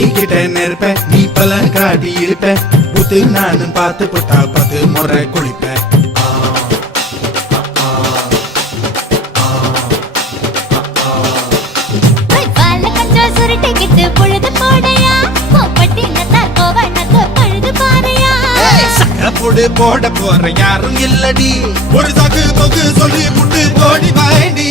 நீ கிட்ட நெருப்ப நீ பல காட்டி இருப்ப புத்து நானும் பார்த்து புட்டா 10 முறை குளிப்ப போட போற யாரும் இல்லடி ஒரு சாக்கு போக்கு சொல்லி புட்டு ஓடி வாண்டி